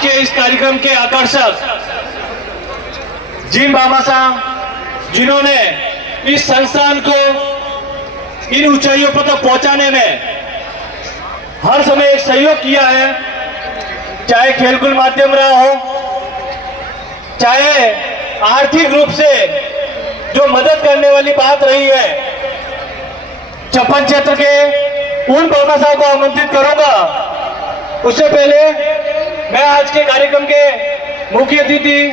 के इस कार्यक्रम के आकर्षक जिन बाबा साहब जिन्होंने इस संस्थान को इन ऊंचाइयों पर तक पहुंचाने में हर समय एक सहयोग किया है, चाहे खेलकूद माध्यम रहा हो, चाहे आर्थिक रूप से जो मदद करने वाली बात रही है। छप्पन क्षेत्र के उन बाबा साहब को आमंत्रित करूंगा। उससे पहले मैं आज के कार्यक्रम के मुख्य अतिथि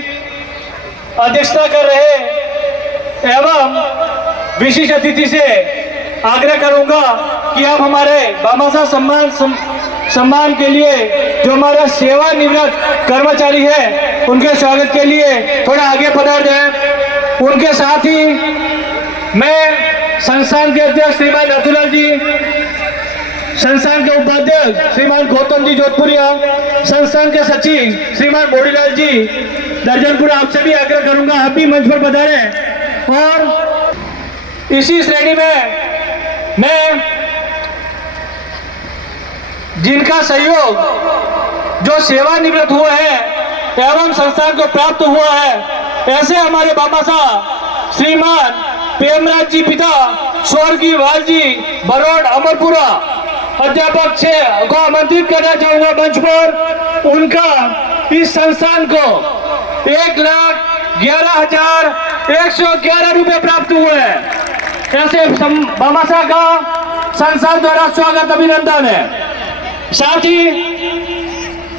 अध्यक्षता कर रहे एवं विशिष्ट अतिथि से आग्रह करूंगा कि आप हमारे बाबा साहब सम्मान के लिए जो हमारा सेवानिवृत्त कर्मचारी है उनके स्वागत के लिए थोड़ा आगे पधार जाए। उनके साथ ही मैं संस्थान के अध्यक्ष श्रीमान रतुलाल जी, संस्थान के उपाध्यक्ष श्रीमान गौतम जी जोधपुरिया, संस्थान के सचिव श्रीमान बोरीलाल जी दर्जनपुर, आपसे भी आग्रह करूंगा आप भी मंच पर पधारें। और इसी श्रेणी में मैं जिनका सहयोग जो सेवानिवृत्त हुए हैं एवं संस्थान को प्राप्त हुआ है, ऐसे हमारे बाबा साहब श्रीमान प्रेमराज जी पिता स्वर्गीय वाल जी बरोड अमरपुरा अध्यापक से को आमंत्रित करना चाहूंगा मंच पर। उनका इस संस्थान को 1,11,111 रुपए प्राप्त हुए हैं। ऐसे बाबा साहब का संस्थान द्वारा स्वागत अभिनंदन है। साथ ही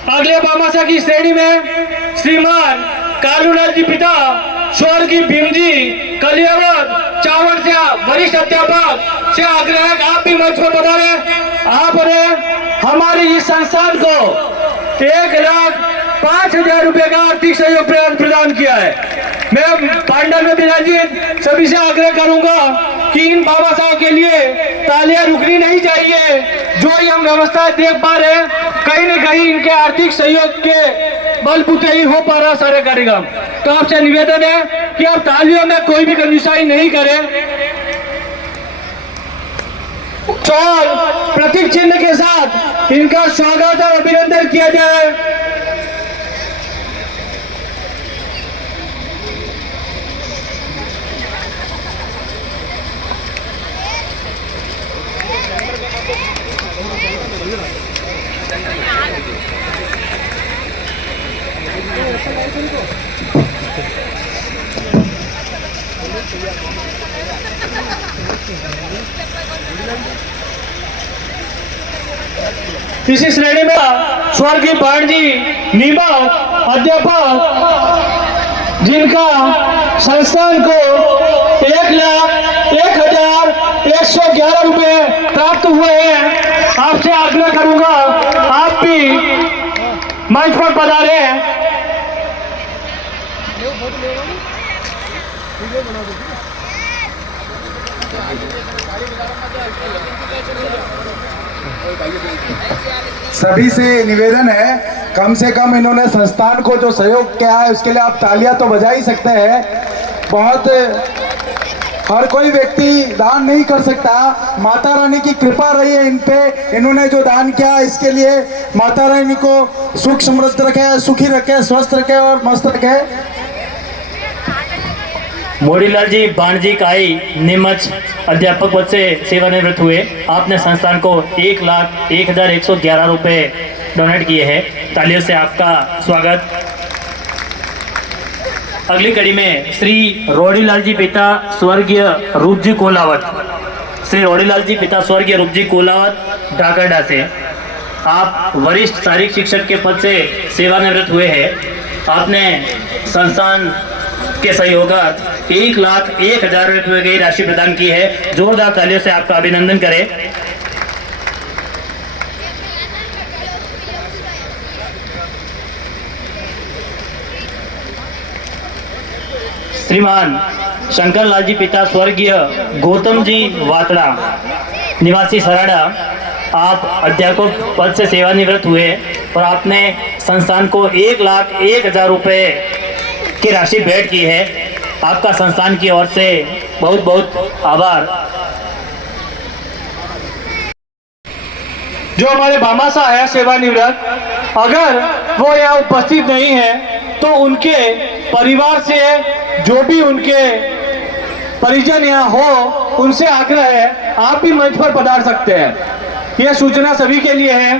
अगले बाबा साहब की श्रेणी में श्रीमान कालूलाल जी पिता स्वर्गीय भीम जी कलियावत चावड़ से वरिष्ठ अध्यापक से आग्रह है आप भी मंच पर पधारे। आपने हमारे इस संस्थान को 1,05,000 रुपए का आर्थिक सहयोग प्रदान किया है। मैं पांडल में विराजित सभी से आग्रह करूंगा कि इन बाबा साहब के लिए तालियां रुकनी नहीं चाहिए। जो ही हम व्यवस्था देख पा रहे हैं, कहीं न कहीं इनके आर्थिक सहयोग के बलबूते ही हो पा रहा सारे कार्यक्रम। तो आपसे निवेदन है कि आप तालियों में कोई भी कंजूसाई नहीं करें। चौल प्रतीक चिन्ह के साथ इनका स्वागत और अभिनंदन किया जाए। इसी श्रेणी में स्वर्गीय भाणजी नीमक अध्यापक जिनका संस्थान को 1,01,111 रुपए प्राप्त हुए हैं, आपसे आग्रह करूंगा आप भी मंच पर पधारे। सभी से निवेदन है, कम से कम इन्होंने संस्थान को जो सहयोग किया है उसके लिए आप तालियां तो बजा ही सकते हैं। बहुत हर कोई व्यक्ति दान नहीं कर सकता, माता रानी की कृपा रही है इन पे। इन्होंने जो दान किया इसके लिए माता रानी को सुख समृद्ध रखे, सुखी रखे, स्वस्थ रखे और मस्त रखे। मोरीलाल जी बाणजी काई नीमच अध्यापक पद से सेवानिवृत्त हुए। आपने संस्थान को 1,01,111 रुपए डोनेट किए हैं। तालियों से आपका स्वागत। अगली कड़ी में श्री रोडीलाल जी पिता स्वर्गीय रूप जी कोलावत, श्री रोडीलाल जी पिता स्वर्गीय रूप जी कोलावत ढाकरडा से आप वरिष्ठ शारीरिक शिक्षक के पद से सेवानिवृत्त हुए हैं। आपने संस्थान के सहयोगात 1,01,000 रुपये की राशि प्रदान की है। जोरदार तालियों से आपका अभिनंदन करें। श्रीमान शंकर लाल जी पिता स्वर्गीय गौतम जी वातड़ा निवासी सराड़ा, आप अध्यापक पद से सेवानिवृत्त हुए और आपने संस्थान को 1,01,000 रुपये की राशि भेंट की है। आपका संस्थान की ओर से बहुत बहुत आभार। जो हमारे भामाशाह है सेवानिवृत्त, अगर वो यहाँ उपस्थित नहीं है तो उनके परिवार से जो भी उनके परिजन यहाँ हो उनसे आग्रह है आप भी मंच पर पधार सकते हैं। यह सूचना सभी के लिए है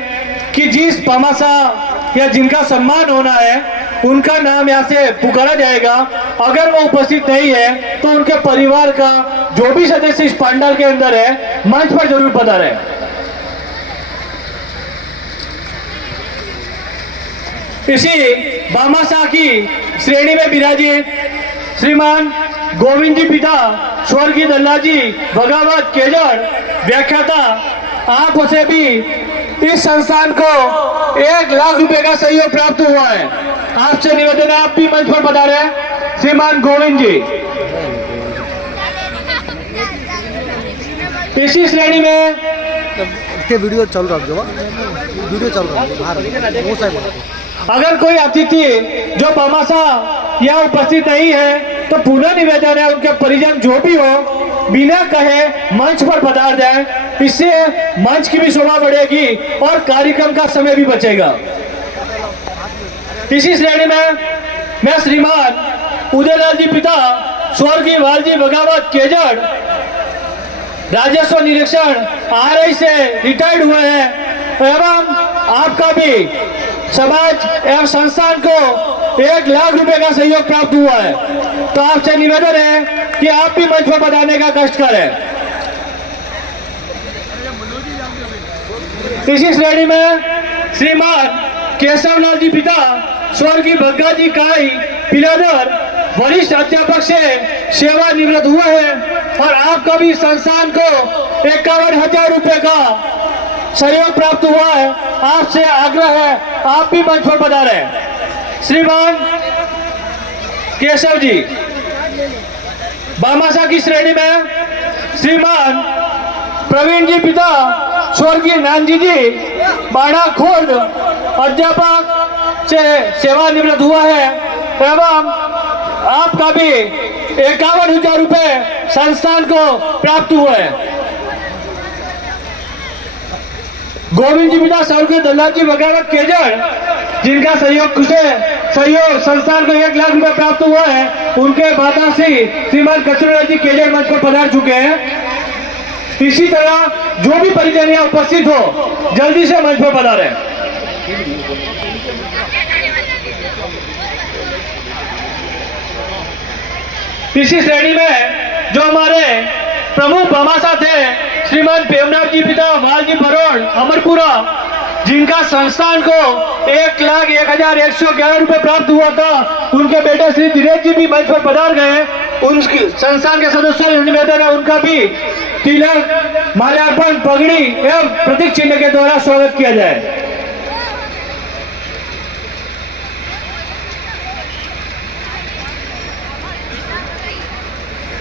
कि जिस भामाशाह या जिनका सम्मान होना है उनका नाम यहाँ से पुकारा जाएगा। अगर वो उपस्थित नहीं है तो उनके परिवार का जो भी सदस्य इस पंडाल के अंदर है मंच पर जरूर पधारे। इसी भामाशाह की श्रेणी में विराजित श्रीमान गोविंद जी पिता स्वर्गीय दल्लाजी भगावत केजर व्याख्याता, आप उसे भी इस संस्थान को 1 लाख रुपए का सहयोग प्राप्त हुआ है। आपसे निवेदन है आप भी मंच पर पधारे श्रीमान गोविंद जी। इसी श्रेणी में के वीडियो चल रहा है, वीडियो चल रहा है बाहर वो साइड। अगर कोई अतिथि जो भामाशाह यहाँ उपस्थित नहीं है तो पुनः निवेदन है उनके परिजन जो भी हो बिना कहे मंच पर पधार जाए। इससे मंच की भी शोभा बढ़ेगी और कार्यक्रम का समय भी बचेगा। इसी श्रेणी में मैं श्रीमान उदयलाल जी पिता स्वर्गीय वालजी भगावत केजर राजस्व निरीक्षण RI से रिटायर्ड हुए हैं एवं आपका भी समाज एवं संस्थान को 1 लाख रुपए का सहयोग प्राप्त हुआ है। तो आपसे निवेदन है कि आप भी मंच पर पधारने का कष्ट करें। इसी श्रेणी में श्रीमान केशवलाल जी पिता स्वर्गीय भग्गा जी काई पिलाधर वरिष्ठ अध्यापक से सेवानिवृत्त हुए हैं और आपका भी संस्थान को 51,000 रुपए का सहयोग प्राप्त हुआ है। आपसे आग्रह है आप भी मंच पर पधारे। श्रीमान केशव जी। भामाशाह की श्रेणी में श्रीमान प्रवीण जी पिता स्वर्गीय नानजी जी बाड़ा खुर्द अध्यापक से सेवानिवृत्त हुआ है एवं आपका भी 51,000 रुपए संस्थान को प्राप्त हुआ है। गोविंद जी पिता स्वर्गीय दल्लाजी भगावत केजर जिनका सहयोग संस्थान को 1 लाख रुपए प्राप्त हुआ है, उनके माता श्रीमान कचूराम जी केजर मंच पर पधार चुके हैं। इसी तरह जो भी परिजन यहाँ उपस्थित हो जल्दी से मंच पर पधारे। इसी श्रेणी में जो हमारे प्रमुख भामाशाह थे श्रीमान प्रेमनाथ जी पिता वालजी बरोड़ अमरपुरा जिनका संस्थान को 1,01,111 रुपए प्राप्त हुआ था, उनके बेटे श्री दिनेश जी भी मंच पर पधार गए। उनकी संस्थान के सदस्यों से निवेदन है उनका भी तिलक माल्यार्पण पगड़ी एवं प्रतीक चिन्ह के द्वारा स्वागत किया जाए।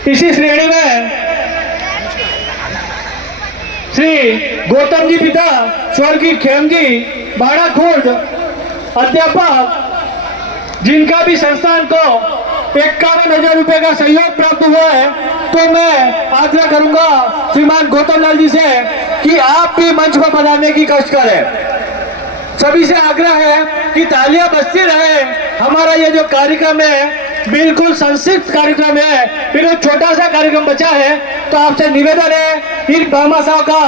इसी श्रेणी में श्री गौतम जी पिता स्वर्गीय खेमजी बाड़ा खुर्द अध्यापक जिनका भी संस्थान को 51,000 रुपए का सहयोग प्राप्त हुआ है, तो मैं आग्रह करूंगा श्रीमान गौतम लाल जी से कि आप भी मंच पर पधारने की कष्ट करें। सभी से आग्रह है कि तालियां बजती रहे। हमारा ये जो कार्यक्रम है बिल्कुल संक्षिप्त कार्यक्रम है, बिल्कुल छोटा सा कार्यक्रम बचा है, तो आपसे निवेदन है इन भामाशाह का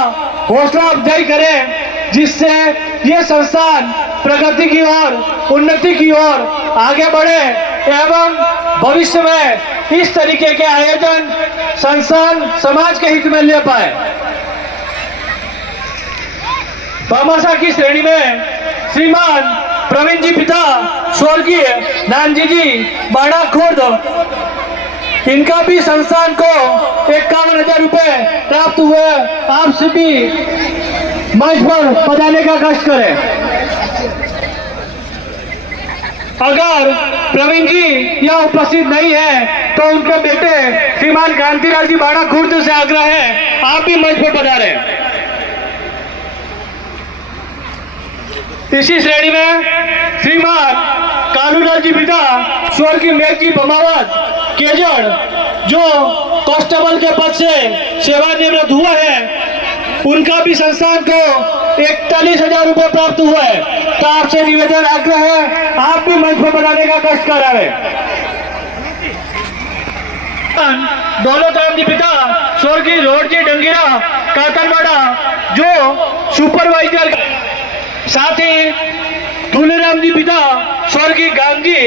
हौसला अफजाई करें जिससे ये संस्थान प्रगति की ओर उन्नति की ओर आगे बढ़े एवं भविष्य में इस तरीके के आयोजन संस्थान समाज के हित में ले पाए। भामाशाह की श्रेणी में श्रीमान प्रवीण जी पिता स्वर्गीय नानजी जी बाड़ा खुर्द इनका भी संस्थान को 51,000 रुपए प्राप्त हुए। आप सभी मंच पर पधारने का कष्ट करें। अगर प्रवीण जी यहाँ उपस्थित नहीं है तो उनके बेटे श्रीमान कांतिलाल जी बाड़ा खुर्द से आग्रह है आप भी मंच पर पधारें। इसी श्रेणी में श्रीमान कालूलाल जी पिता स्वर्गीय मेघ जी बमावत केजर जो कांस्टेबल के पद से सेवानिवृत्त हुआ है, उनका भी संस्थान को 41,000 रुपए प्राप्त हुआ है। तो आपसे निवेदन आग्रह है, आप भी मंच पर बनाने का कष्ट करावे। दौलतराम जी पिता स्वर्गीय रोडजी डंगीरा काकरवाड़ा जो सुपरवाइजर, साथ ही तुलेराम जी पिता स्वर्गीय गांधी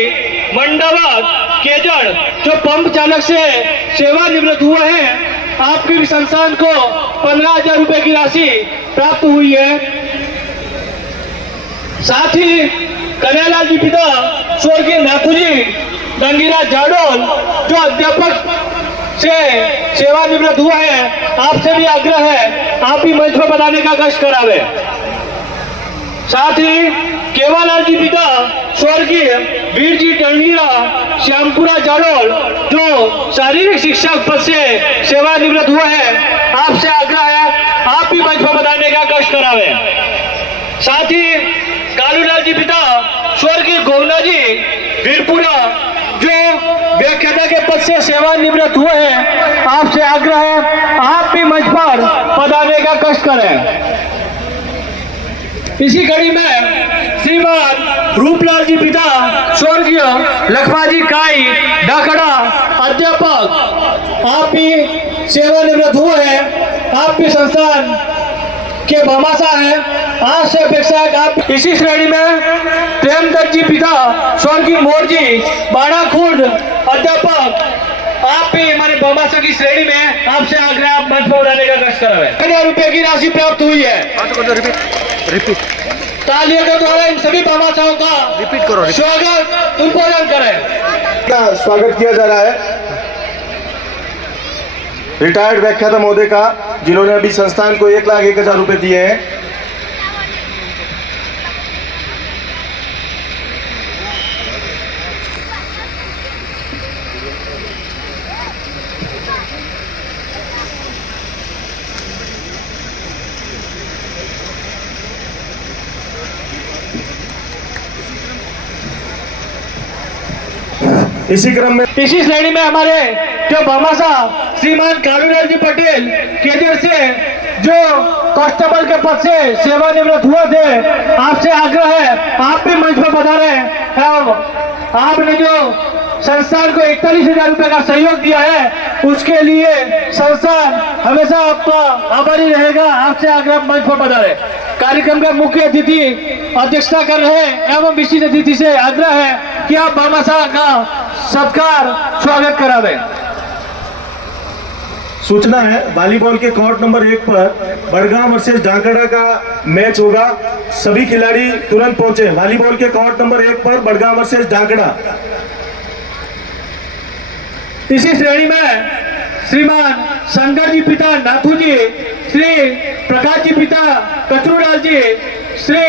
मंडावाद केजड़ जो पंप चालक से सेवानिवृत्त हुए हैं, आपके भी संस्थान को 15,000 रुपए की राशि प्राप्त हुई है। साथ ही कन्हैयालाल जी पिता स्वर्गीय नाथूजी डंगीरा जाडोल जो अध्यापक से सेवानिवृत्त हुआ है, आपसे भी आग्रह है, आप भी मंच पर बनाने का कष्ट करावे। साथ ही केवालाल जी पिता स्वर्गीय वीर जी डंगीरा श्यामपुरा जाडोल जो शारीरिक शिक्षक पद से सेवानिवृत्त हुए हैं, आपसे आग्रह है, आप भी मंच पर बनाने का कष्ट करावे। साथ ही कालूलाल जी पिता स्वर्गीय गोवना जी वीरपुरा जो व्याख्याता के पद से सेवानिवृत्त हुए हैं, आपसे आग्रह है, आप भी मंच पर पधारने का कष्ट करें। इसी कड़ी में श्रीमान रूपलाल जी पिता स्वर्गीय लखमाजी काई डाकड़ा अध्यापक, आप भी सेवानिवृत्त हुए हैं, आप भी संस्थान के भामाशाह हैं, आज से अपेक्षा है आप इसी श्रेणी में प्रेमदत्त जी पिता स्वर्गीय मोरजी बाड़ाखुर्द अध्यापक, आप भी हमारे भामाशाह की श्रेणी में, आपसे आग्रह, आप मंच पर उड़ाने का कष्ट करावे। 1,000 रुपए की राशि प्राप्त हुई है। रिपीट तालियों के द्वारा इन सभी भामाशाहों का रिपीट करो। स्वागत उद्बोधन करें। स्वागत किया जा रहा है रिटायर्ड व्याख्याता महोदय का, जिन्होंने अभी संस्थान को 1,01,000 रुपए दिए हैं। इसी क्रम में इसी श्रेणी में हमारे जो भामाशाह श्रीमान कालूलाल जी पटेल केजर से जो कांस्टेबल के पद से सेवानिवृत्त हुए थे, आपसे आग्रह है, आप भी मंच पर पधारे हैं। आपने जो संस्थान को 41,000 रुपए का सहयोग दिया है, उसके लिए संस्थान हमेशा आपका आभारी रहेगा, आपसे आग्रह, मंच पर पधारे। कार्यक्रम के मुख्य अतिथि अध्यक्षता कर रहे हैं एवं विशिष्ट अतिथि से आग्रह है कि आप भामाशाह का सत्कार स्वागत करावे। सूचना है, वॉलीबॉल के कोर्ट नंबर 1 पर बड़गांव वर्सेस डाकड़ा का मैच होगा। सभी खिलाड़ी तुरंत पहुंचे। वॉलीबॉल के कोर्ट नंबर 1 पर बड़गांव वर्सेस डाकड़ा। इसी श्रेणी में श्रीमान शंकर जी पिता नाथू जी, श्री प्रकाश जी पिता कचरूलाल जी, श्री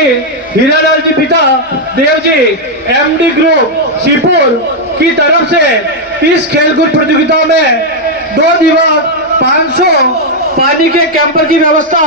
हीरालाल जी पिता देव जी एमडी ग्रुप सीपुर की तरफ से इस खेलकूद प्रतियोगिता में 2 दिवस 500 पानी के कैंपर की व्यवस्था